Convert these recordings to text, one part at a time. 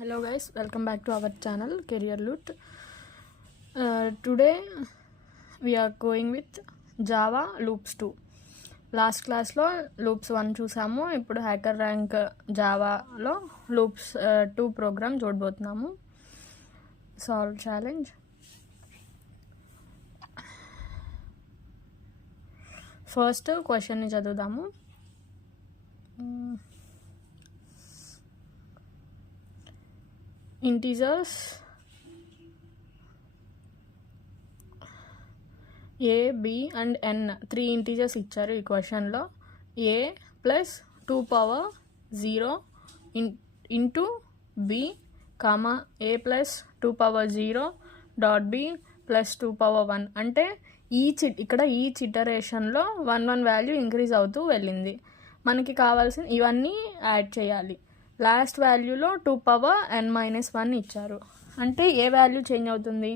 Hello guys, welcome back to our channel Career Loot. Today we are going with Java Loops 2. Last క్లాస్లో loops 1 చూసాము. ఇప్పుడు hacker rank జావాలో loops 2 program చూడబోతున్నాము. Solve challenge. First క్వశ్చన్ని చదువుదాము. Integers A, B and N 3 integers ఇచ్చారు ఈ క్వశ్చన్లో. A plus 2 power 0 into B comma A plus 2 power 0 dot B plus 2 power 1 అంటే ఇక్కడ ఈచ్ ఇటరేషన్లో 1 వాల్యూ ఇంక్రీజ్ అవుతూ వెళ్ళింది. మనకి కావాల్సిన ఇవన్నీ యాడ్ చేయాలి. లాస్ట్ వాల్యూలో 2 పవర్ n-1 ఇచ్చారు. అంటే ఏ వాల్యూ చేంజ్ అవుతుంది?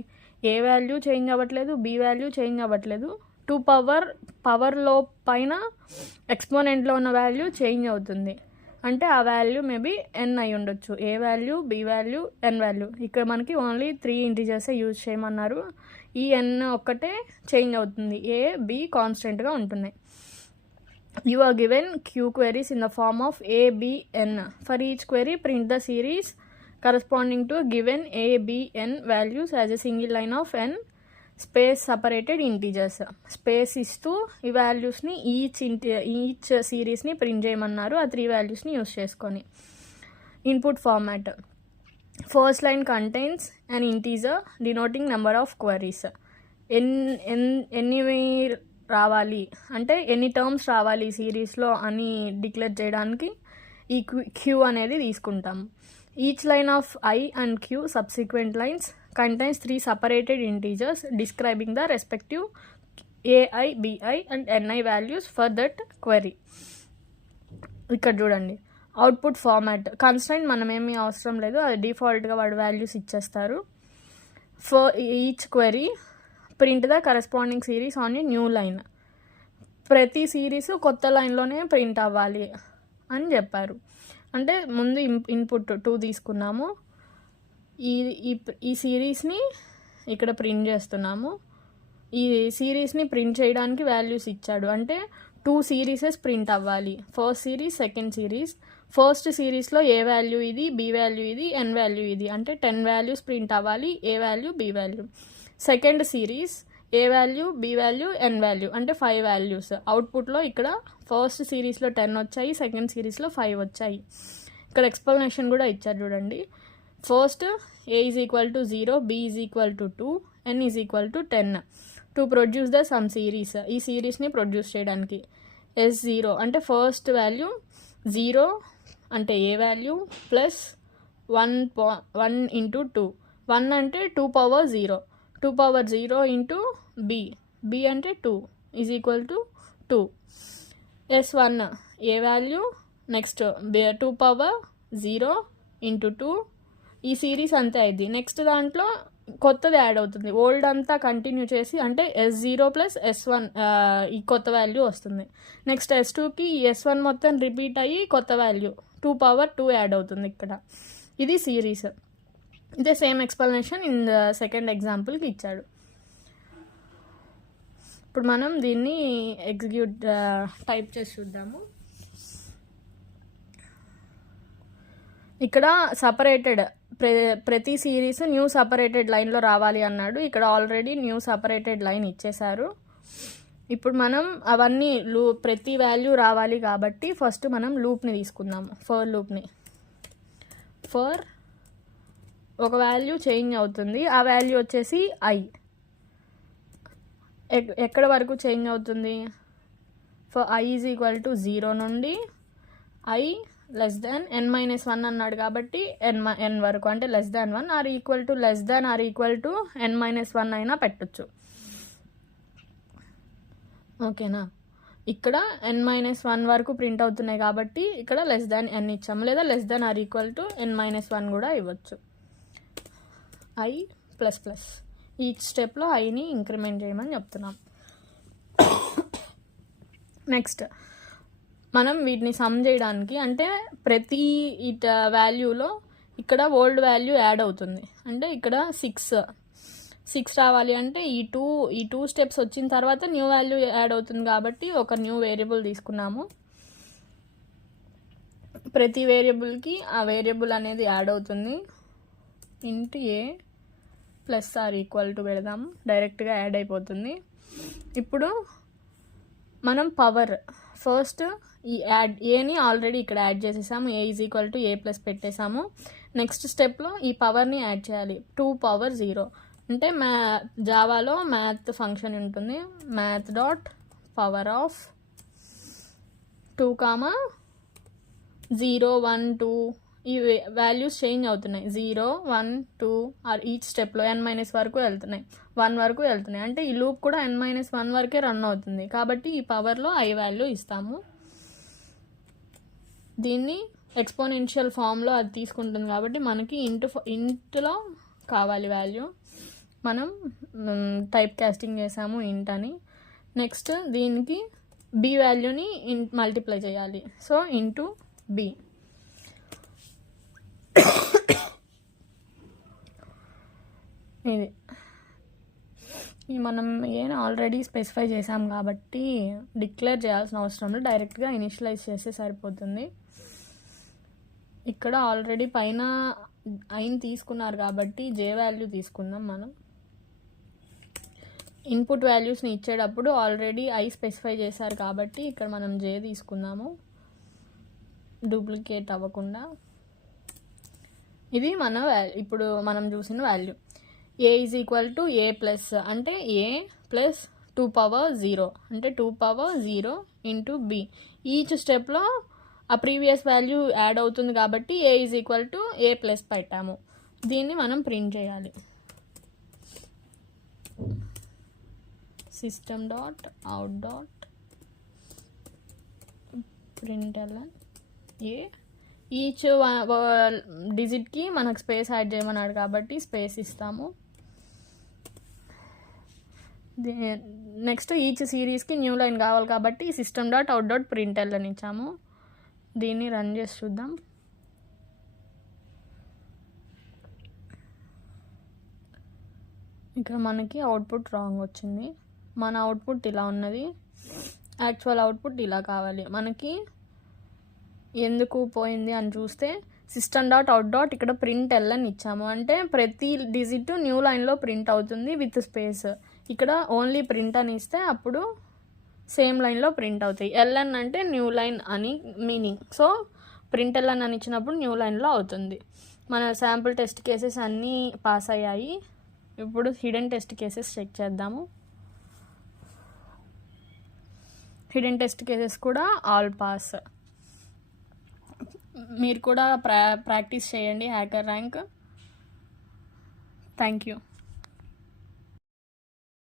ఏ వాల్యూ చేంజ్ అవ్వట్లేదు, బి వాల్యూ చేంజ్ అవ్వట్లేదు. 2 పవర్లో పైన ఎక్స్పోనెంట్లో ఉన్న వాల్యూ చేంజ్ అవుతుంది. అంటే ఆ వాల్యూ మేబీ n అయి ఉండొచ్చు. ఏ value, B value, N value. ఇక్కడ మనకి ఓన్లీ 3 ఇంటీజర్సే యూజ్ చేయమన్నారు. ఈ n ఒక్కటే చేంజ్ అవుతుంది. ఏ, బి కాన్స్టెంట్గా ఉంటున్నాయి. You are given Q queries in the form of A, B, N. For each query, print the series corresponding to given A, B, N values as a single line of N space separated integers. Space ఇస్తూ ఈ వాల్యూస్ని each సిరీస్ని print చేయమన్నారు. ఆ 3 వాల్యూస్ని use చేసుకొని. Input format. First line contains an integer denoting number of queries. ఎన్ని రావాలి అంటే ఎన్ని టర్మ్స్ రావాలి సిరీస్లో అని డిక్లేర్ చేయడానికి ఈ క్యూ అనేది తీసుకుంటాం. Each line of I and q subsequent lines contains 3 separated integers describing the respective a i, b i and n i values for that query. ఇక్కడ చూడండి అవుట్పుట్ ఫార్మాట్. కన్స్ట్రైంట్ మనమేమీ అవసరం లేదు, అది డిఫాల్ట్గా వాడు వాల్యూస్ ఇచ్చేస్తారు. For each query print the corresponding series on a new line. ప్రతి series కొత్త లైన్లోనే ప్రింట్ అవ్వాలి అని చెప్పారు. అంటే ముందు ఇన్పుట్ 2 తీసుకున్నాము. ఈ సిరీస్ని ఇక్కడ ప్రింట్ చేస్తున్నాము. ఈ సిరీస్ని ప్రింట్ చేయడానికి వాల్యూస్ ఇచ్చాడు. అంటే 2 సిరీసెస్ ప్రింట్ అవ్వాలి. First series, second series. First సిరీస్లో ఏ వాల్యూ ఇది, బి వాల్యూ ఇది, ఎన్ వాల్యూ ఇది. అంటే 10 వాల్యూస్ ప్రింట్ అవ్వాలి. A value, B value. Second series A value, B value, N value. అంటే 5 వాల్యూస్. అవుట్పుట్లో ఇక్కడ ఫస్ట్ సిరీస్లో 10 వచ్చాయి, సెకండ్ సిరీస్లో 5 వచ్చాయి. ఇక్కడ ఎక్స్ప్లెనేషన్ కూడా ఇచ్చారు చూడండి. First A is equal to 0, B is equal to 2, N is equal to 10 to produce the sum series. ఈ సిరీస్ని ప్రొడ్యూస్ చేయడానికి S0 అంటే ఫస్ట్ వాల్యూ 0 అంటే ఏ వాల్యూ ప్లస్ 1 ఇంటూ 2. 1 అంటే 2 పవర్ 0. 2 పవర్ 0 ఇంటూ బి అంటే 2 is equal to 2. S1 A value, next 2 power 0 into 2. ఈ series అంతే అయింది. నెక్స్ట్ దాంట్లో కొత్తది యాడ్ అవుతుంది. ఓల్డ్ అంతా కంటిన్యూ చేసి అంటే S0 ప్లస్ S1 ఈ కొత్త వాల్యూ వస్తుంది. నెక్స్ట్ S2కి S1 మొత్తం రిపీట్ అయ్యి కొత్త వాల్యూ 2 పవర్ 2 యాడ్ అవుతుంది ఇక్కడ. ఇది సిరీస్. ఇదే same explanation in the second ఎగ్జాంపుల్కి ఇచ్చాడు. ఇప్పుడు మనం దీన్ని టైప్ చేసి చూద్దాము. ఇక్కడ సపరేటెడ్ ప్రతి సిరీస్ న్యూ సపరేటెడ్ లైన్లో రావాలి అన్నాడు. ఇక్కడ ఆల్రెడీ న్యూ సపరేటెడ్ లైన్ ఇచ్చేశారు. ఇప్పుడు మనం అవన్నీ ప్రతి వాల్యూ రావాలి కాబట్టి ఫస్ట్ మనం లూప్ని తీసుకుందాము. ఫర్ లూప్ని. ఫర్ ఒక వాల్యూ చేంజ్ అవుతుంది. ఆ వాల్యూ వచ్చేసి ఐ. ఎక్కడ వరకు చేంజ్ అవుతుంది? For I is equal to 0 నుండి ఐ లెస్ దాన్ n-1 అన్నాడు కాబట్టి n వరకు అంటే less than 1 or equal to less than or equal to n-1 అయినా పెట్టచ్చు. ఓకేనా? ఇక్కడ n-1 వరకు ప్రింట్ అవుతున్నాయి కాబట్టి ఇక్కడ లెస్ దాన్ n ఇచ్చాము. లేదా less than or equal to n-1 కూడా ఇవ్వచ్చు. ఐ ప్లస్ ప్లస్ ఈచ్ స్టెప్లో ఐని ఇంక్రిమెంట్ చేయమని చెప్తున్నాం. నెక్స్ట్ మనం వీటిని సమ్ చేయడానికి అంటే ప్రతి వాల్యూలో ఇక్కడ ఓల్డ్ వాల్యూ యాడ్ అవుతుంది. అంటే ఇక్కడ 6 రావాలి అంటే ఈ టూ స్టెప్స్ వచ్చిన తర్వాత న్యూ వాల్యూ యాడ్ అవుతుంది కాబట్టి ఒక న్యూ వేరియబుల్ తీసుకున్నాము. ప్రతి వేరియబుల్కి ఆ వేరియబుల్ అనేది యాడ్ అవుతుంది. Into A plus R equal to పెడదాము, డైరెక్ట్గా యాడ్ అయిపోతుంది. ఇప్పుడు మనం పవర్ ఫస్ట్ ఈ ఏని ఆల్రెడీ ఇక్కడ యాడ్ చేసేసాము. A is equal to A plus పెట్టేసాము. నెక్స్ట్ స్టెప్లో ఈ పవర్ని యాడ్ చేయాలి. 2 పవర్ 0 అంటే జావాలో మ్యాథ్ ఫంక్షన్ ఉంటుంది. మ్యాథ్ డాట్ పవర్ ఆఫ్ 2, 0, 1, 2 ఈ వాల్యూస్ చేంజ్ అవుతున్నాయి. 0, 1, 2 ఆర్ ఈచ్ స్టెప్లో n- వరకు వెళ్తున్నాయి, 1 వరకు వెళ్తున్నాయి. అంటే ఈ లూప్ కూడా n-1 వరకే రన్ అవుతుంది. కాబట్టి ఈ పవర్లో i వాల్యూ ఇస్తాము. దీన్ని ఎక్స్పోనెన్షియల్ ఫామ్లో అది తీసుకుంటుంది కాబట్టి మనకి ఇంట్లో కావాలి వాల్యూ. మనం టైప్ కాస్టింగ్ చేసాము ఇంట్ అని. నెక్స్ట్ దీనికి b వాల్యూని మల్టిప్లై చేయాలి. So into b. ఇది మనం ఏం ఆల్రెడీ స్పెసిఫై చేసాం కాబట్టి డిక్లేర్ చేయాల్సిన అవసరం లేదు, డైరెక్ట్గా ఇనిషియలైజ్ చేస్తే సరిపోతుంది. ఇక్కడ ఆల్రెడీ పైన ఐని తీసుకున్నారు కాబట్టి జే వాల్యూ తీసుకుందాం. మనం ఇన్పుట్ వాల్యూస్ని ఇచ్చేటప్పుడు ఆల్రెడీ ఐ స్పెసిఫై చేశారు కాబట్టి ఇక్కడ మనం జే తీసుకుందాము, డూప్లికేట్ అవ్వకుండా. ఇది మన ఇప్పుడు మనం చూసిన value. A is equal to A plus అంటే ఏ ప్లస్ 2 పవర్ 0 అంటే 2 పవర్ 0 ఇంటూ బి. ఈచ్ స్టెప్లో ఆ ప్రీవియస్ వాల్యూ యాడ్ అవుతుంది కాబట్టి A is equal to A plus పెట్టాము. దీన్ని మనం ప్రింట్ చేయాలి. System dot out dot println A. Each డిజిట్కి మనకు స్పేస్ యాడ్ చేయమన్నాడు కాబట్టి స్పేస్ ఇస్తాము. నెక్స్ట్ ఈచ్ సిరీస్కి న్యూ లైన్ కావాలి కాబట్టి system dot out dot println ఇచ్చాము. దీన్ని రన్ చేసి చూద్దాం. ఇక్కడ మనకి అవుట్పుట్ రాంగ్ వచ్చింది. మన అవుట్పుట్ ఇలా ఉన్నది, యాక్చువల్ అవుట్పుట్ ఇలా కావాలి. మనకి ఎందుకు పోయింది అని చూస్తే సిస్టమ్ డాట్ అవుట్ డాట్ ఇక్కడ println ఇచ్చాము అంటే ప్రతి డిజిట్ న్యూ లైన్లో ప్రింట్ అవుతుంది విత్ స్పేస్. ఇక్కడ ఓన్లీ ప్రింట్ అని ఇస్తే అప్పుడు సేమ్ లైన్లో ప్రింట్ అవుతాయి. ఎల్ఎన్ అంటే న్యూ లైన్ అని మీనింగ్. సో println అని ఇచ్చినప్పుడు న్యూ లైన్లో అవుతుంది. మన శాంపుల్ టెస్ట్ కేసెస్ అన్నీ పాస్ అయ్యాయి. ఇప్పుడు హిడెన్ టెస్ట్ కేసెస్ చెక్ చేద్దాము. హిడెన్ టెస్ట్ కేసెస్ కూడా ఆల్ పాస్. మీరు కూడా ప్రాక్టీస్ చేయండి హ్యాకర్ ర్యాంక్. Thank you.